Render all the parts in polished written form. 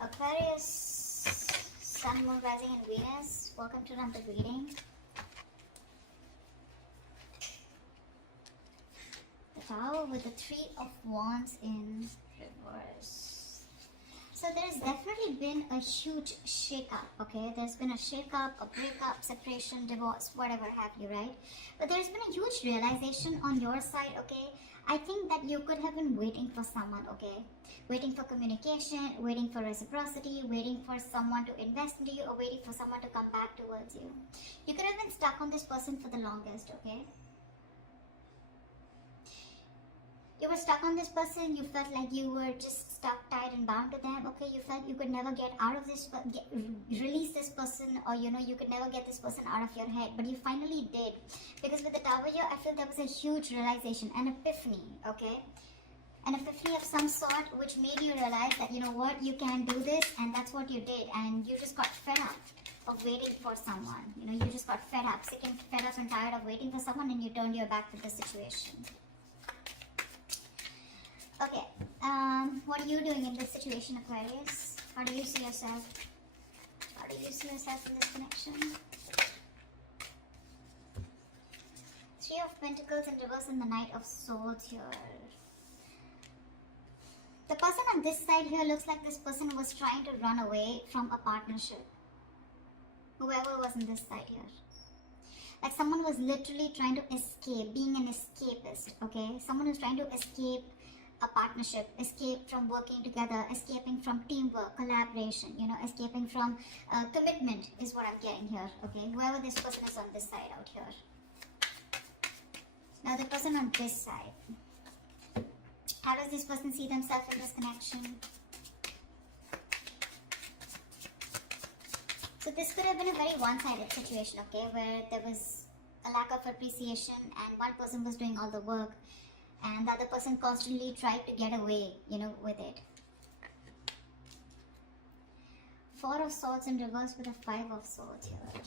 Aquarius, Sun, Moon, Rising and Venus, welcome to another reading. The Tower with the Three of Wands in reverse. So there's definitely been a huge shake-up, okay? There's been a shake-up, a breakup, separation, divorce, whatever have you, right? But there's been a huge realization on your side, okay? I think that you could have been waiting for someone, okay? Waiting for communication, waiting for reciprocity, waiting for someone to invest into you, or waiting for someone to come back towards you. You could have been stuck on this person for the longest, okay? You were stuck on this person, you felt like you were just stuck, tied and bound to them, okay? You felt you could never get out of this, release this person, or you know, you could never get this person out of your head, but you finally did. Because with the Tower here, I feel there was a huge realization, an epiphany, okay? An epiphany of some sort, which made you realize that, you know what, you can do this, and that's what you did, and you just got fed up of waiting for someone. You know, you just got fed up, sick and fed up and tired of waiting for someone, and you turned your back to the situation. Okay, what are you doing in this situation, Aquarius? How do you see yourself? How do you see yourself in this connection? Three of Pentacles in reverse and the Knight of Swords here. The person on this side here looks like this person was trying to run away from a partnership. Whoever was on this side here. Like someone was literally trying to escape, being an escapist, okay? Someone who's trying to escape a partnership, escape from working together, escaping from teamwork, collaboration, you know, escaping from commitment is what I'm getting here, okay? Whoever this person is on this side out here. Now the person on this side. How does this person see themselves in this connection? So this could have been a very one-sided situation, okay, where there was a lack of appreciation and one person was doing all the work and the other person constantly tried to get away, you know, with it. Four of Swords in reverse with a Five of Swords here.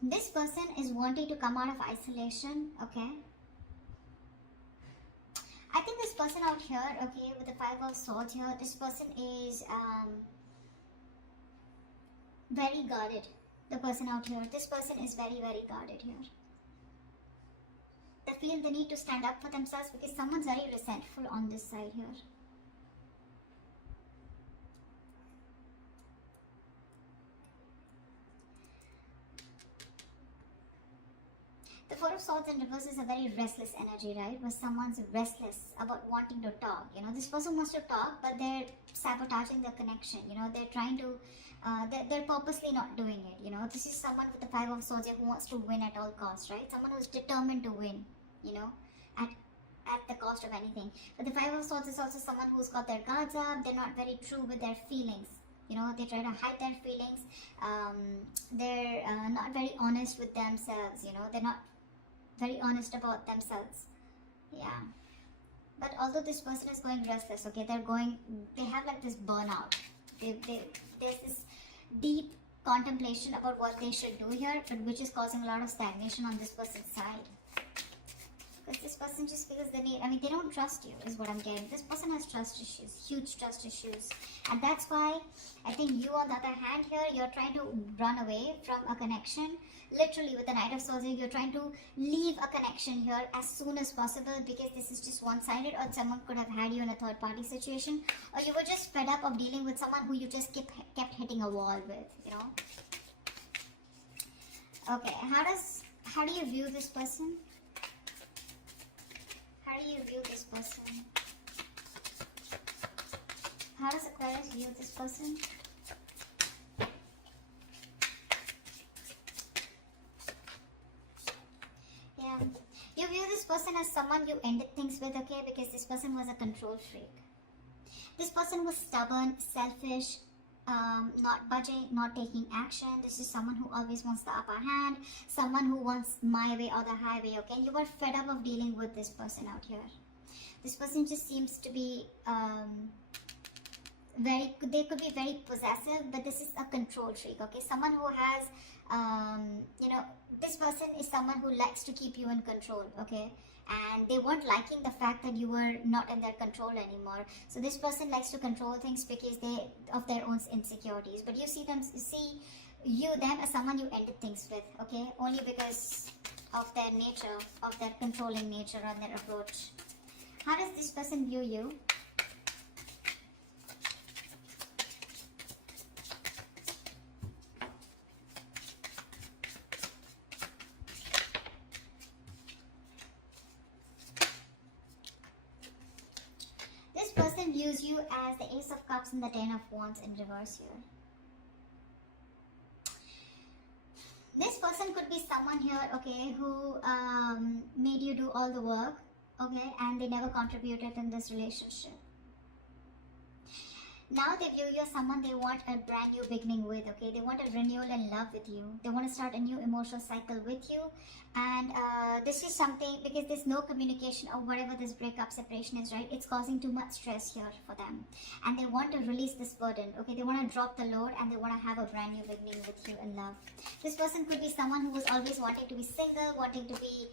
This person is wanting to come out of isolation, okay? I think this person out here, okay, with the Five of Swords here, this person is very guarded. The person out here, this person is very, very guarded here. They feel the need to stand up for themselves because someone's very resentful on this side here. The Four of Swords in reverse is a very restless energy, right? Where someone's restless about wanting to talk. You know, this person wants to talk, but they're sabotaging the connection. You know, they're trying to, they're purposely not doing it. You know, this is someone with the Five of Swords who wants to win at all costs, right? Someone who's determined to win, you know, at the cost of anything. But the Five of Swords is also someone who's got their guards up. They're not very true with their feelings. You know, they try to hide their feelings. They're not very honest with themselves. You know, they're not very honest about themselves. Yeah. But although this person is going restless, okay, they have like this burnout. There's this deep contemplation about what they should do here, but which is causing a lot of stagnation on this person's side. Because this person just feels the need, I mean, they don't trust you is what I'm getting. This person has trust issues, huge trust issues. And that's why I think you on the other hand here, you're trying to run away from a connection. Literally with the Knight of Swords, you're trying to leave a connection here as soon as possible because this is just one-sided, or someone could have had you in a third-party situation, or you were just fed up of dealing with someone who you just kept hitting a wall with, you know. Okay, how do you view this person? How do you view this person? How does Aquarius view this person? Yeah, you view this person as someone you ended things with, okay, because this person was a control freak. This person was stubborn, selfish, not budging, not taking action. This is someone who always wants the upper hand, someone who wants my way or the highway, okay? You were fed up of dealing with this person out here. This person just seems to be they could be very possessive, but this is a control freak, okay? Someone who has, you know, this person is someone who likes to keep you in control, okay? and they weren't liking the fact that you were not in their control anymore. So this person likes to control things because of their own insecurities, but you see them as someone you ended things with, okay, only because of their nature, of their controlling nature and their approach. How does this person view you? This person views you as the Ace of Cups and the Ten of Wands in reverse here. This person could be someone here, okay, who made you do all the work, okay, and they never contributed in this relationship. Now they view you as someone they want a brand new beginning with, okay? They want a renewal in love with you. They want to start a new emotional cycle with you. And this is something, because there's no communication or whatever this breakup, separation is, right? It's causing too much stress here for them. And they want to release this burden, okay? They want to drop the load and they want to have a brand new beginning with you in love. This person could be someone who was always wanting to be single, wanting to be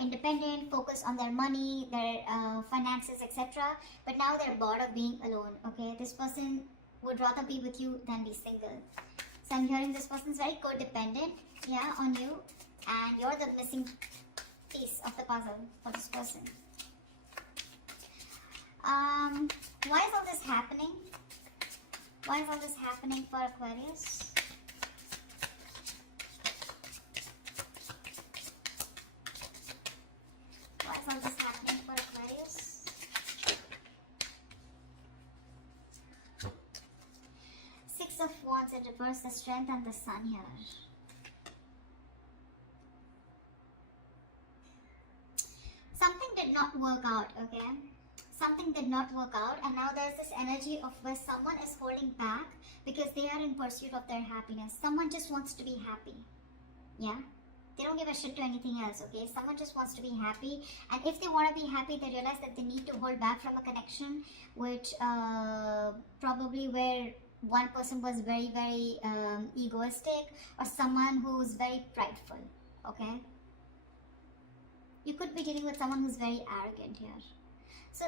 independent, focused on their money, their finances, etc. But now they're bored of being alone, okay? This person would rather be with you than be single. So I'm hearing this person is very codependent, yeah, on you, and you're the missing piece of the puzzle for this person. Why is all this happening? Why is all this happening for Aquarius? Why is all this happening for Aquarius? Six of Wands in reverse, the Strength and the Sun here. Something did not work out, okay? Something did not work out, and now there's this energy of where someone is holding back because they are in pursuit of their happiness. Someone just wants to be happy, yeah? They don't give a shit to anything else, okay? Someone just wants to be happy, and if they want to be happy, they realize that they need to hold back from a connection, which probably where one person was very, very egoistic, or someone who's very prideful, okay? You could be dealing with someone who's very arrogant here. So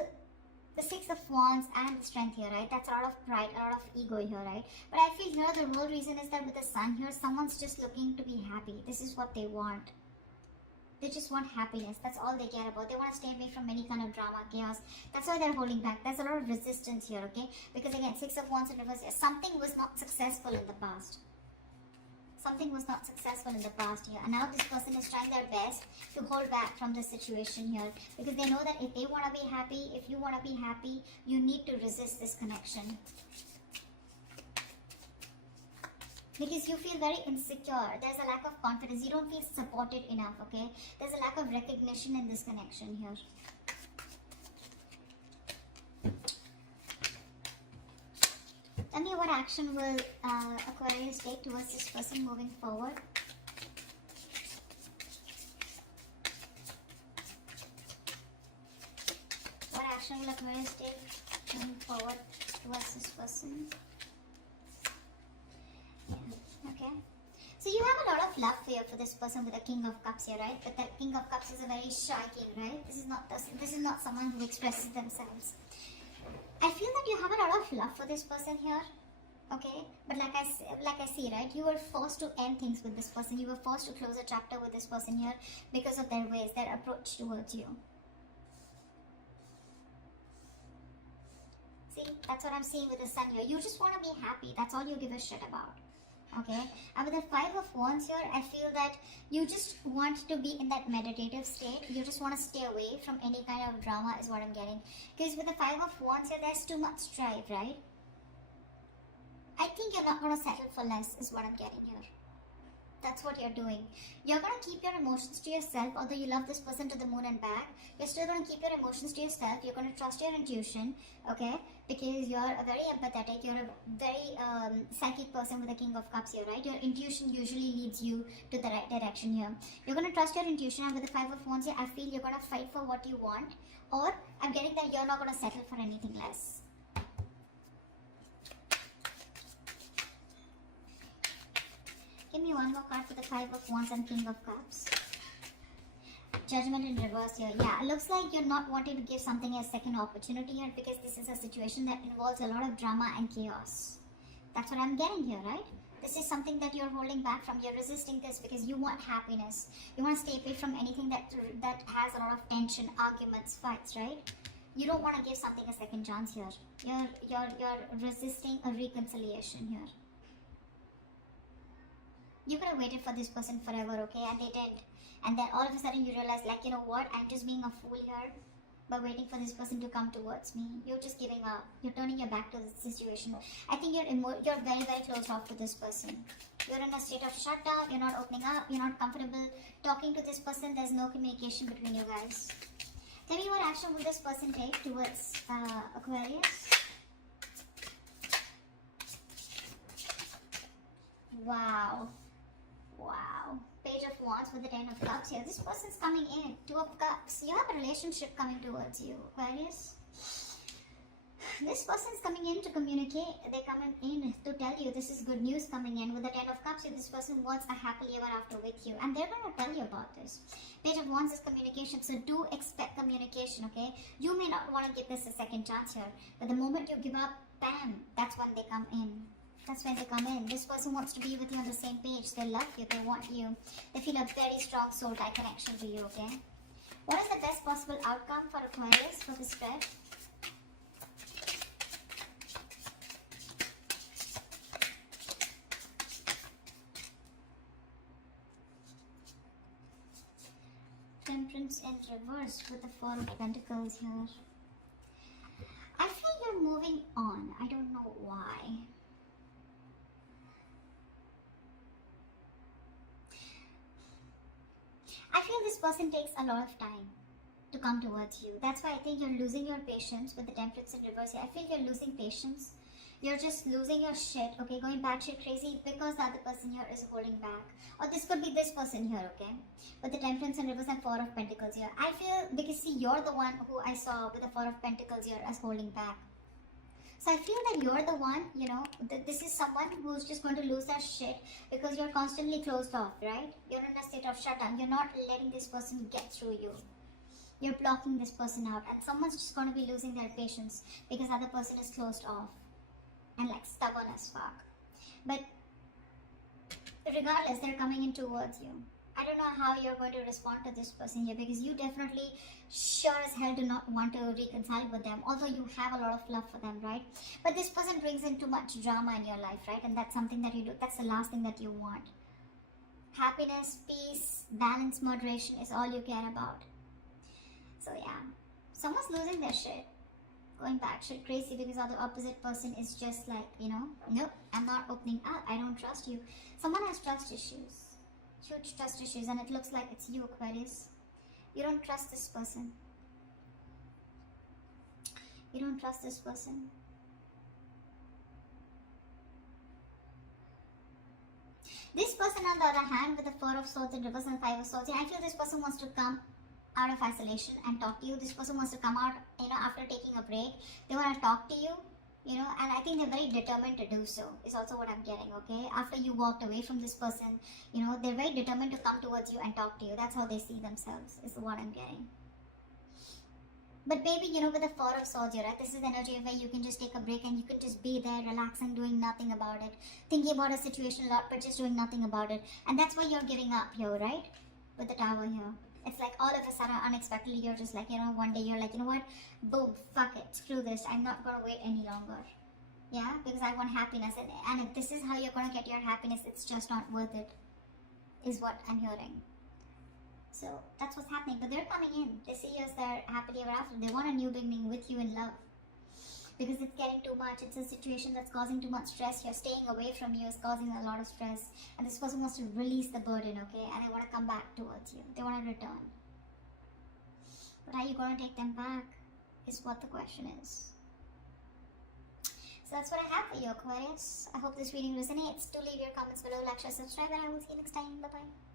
the Six of Wands and the Strength here, right? That's a lot of pride, a lot of ego here, right? But I feel here the real reason is that with the Sun here, someone's just looking to be happy. This is what they want. They just want happiness. That's all they care about. They want to stay away from any kind of drama, chaos. That's why they're holding back. There's a lot of resistance here, okay? Because again, Six of Wands in reverse, something was not successful in the past. Something was not successful in the past here, and now this person is trying their best to hold back from this situation here, because they know that if they want to be happy, if you want to be happy, you need to resist this connection, because you feel very insecure. There's a lack of confidence. You don't feel supported enough, okay? There's a lack of recognition in this connection here. Tell me what action will Aquarius take towards this person moving forward. What action will Aquarius take moving forward towards this person? Yeah, okay. So you have a lot of love here for this person with the King of Cups here, right? But that King of Cups is a very shy king, right? This is not someone who expresses themselves. I feel that you have a lot of love for this person here, okay? But like I see, right? You were forced to end things with this person. You were forced to close a chapter with this person here because of their ways, their approach towards you. See, that's what I'm seeing with the Sun here. You just want to be happy. That's all you give a shit about. Okay, and with the Five of Wands here, I feel that you just want to be in that meditative state. You just want to stay away from any kind of drama is what I'm getting. Because with the Five of Wands here, there's too much strife, right? I think you're not going to settle for less is what I'm getting here. That's what you're doing. You're going to keep your emotions to yourself. Although you love this person to the moon and back, you're still going to keep your emotions to yourself. You're going to trust your intuition, okay? Because you're a very empathetic, you're a very psychic person with the King of Cups here, right? Your intuition usually leads you to the right direction here. You're going to trust your intuition, and with the Five of Wands here, I feel you're going to fight for what you want, or I'm getting that you're not going to settle for anything less. Give me one more card for the Five of Wands and King of Cups. Judgment in reverse here. Yeah, looks like you're not wanting to give something a second opportunity here, because this is a situation that involves a lot of drama and chaos. That's what I'm getting here, right? This is something that you're holding back from. You're resisting this because you want happiness. You want to stay away from anything that has a lot of tension, arguments, fights, right? You don't want to give something a second chance here. You're resisting a reconciliation here. You could have waited for this person forever, okay? And they didn't. And then all of a sudden you realize, like, you know what? I'm just being a fool here by waiting for this person to come towards me. You're just giving up. You're turning your back to the situation. I think you're very, very closed off to this person. You're in a state of shutdown. You're not opening up. You're not comfortable talking to this person. There's no communication between you guys. Tell me, what action will this person take towards Aquarius? Wow. Wow. Page of Wands with the 10 of Cups here. This person's coming in. 2 of Cups. You have a relationship coming towards you, Aquarius. This person's coming in to communicate. They're coming in to tell you this is good news coming in. With the 10 of Cups here, this person wants a happily ever after with you. And they're going to tell you about this. Page of Wands is communication. So do expect communication, okay? You may not want to give this a second chance here. But the moment you give up, bam, that's when they come in. That's when they come in. This person wants to be with you on the same page. They love you. They want you. They feel a very strong soul tie connection to you, okay? What is the best possible outcome for Aquarius for this spread? Temperance in reverse with the 4 of Pentacles here. I feel you're moving on. I don't know why. I feel this person takes a lot of time to come towards you. That's why I think you're losing your patience with the Temperance in reverse here. I feel you're losing patience. You're just losing your shit, okay? Going batshit crazy because the other person here is holding back. Or this could be this person here, okay? With the Temperance in reverse and 4 of Pentacles here. I feel, because see, you're the one who I saw with the 4 of Pentacles here as holding back. So I feel that you're the one, you know, this is someone who's just going to lose their shit because you're constantly closed off, right? You're in a state of shutdown. You're not letting this person get through you. You're blocking this person out. And someone's just going to be losing their patience because the other person is closed off and like stubborn as fuck. But regardless, they're coming in towards you. I don't know how you're going to respond to this person here, because you definitely sure as hell do not want to reconcile with them, although you have a lot of love for them, right? But this person brings in too much drama in your life, right? And that's something that you do. That's the last thing that you want. Happiness, peace, balance, moderation is all you care about. So yeah, someone's losing their shit, going batshit crazy because the opposite person is just like, you know, nope, I'm not opening up. I don't trust you. Someone has trust issues. Huge trust issues, and it looks like it's you, Aquarius. You don't trust this person. You don't trust this person. This person, on the other hand, with the 4 of Swords in reverse and 5 of Swords, I feel this person wants to come out of isolation and talk to you. This person wants to come out, you know, after taking a break. They want to talk to you. You know, and I think they're very determined to do so, is also what I'm getting, okay? After you walked away from this person, you know, they're very determined to come towards you and talk to you. That's how they see themselves, is what I'm getting. But maybe, you know, with the 4 of Swords here, right? This is the energy where you can just take a break and you can just be there, relaxing, doing nothing about it. Thinking about a situation a lot, but just doing nothing about it. And that's why you're giving up here, right? With the Tower here. It's like all of a sudden, unexpectedly, you're just like, you know, one day you're like, you know what? Boom, fuck it, screw this. I'm not going to wait any longer. Yeah, because I want happiness. And if this is how you're going to get your happiness, it's just not worth it, is what I'm hearing. So that's what's happening. But they're coming in. They see you as their happily ever after. They want a new beginning with you in love. Because it's getting too much. It's a situation that's causing too much stress. You're staying away from you is causing a lot of stress. And this person wants to release the burden, okay? And they want to come back towards you. They want to return. But are you going to take them back? Is what the question is. So that's what I have for you, Aquarius. I hope this reading resonates. Do leave your comments below, like, share, subscribe, and I will see you next time. Bye-bye.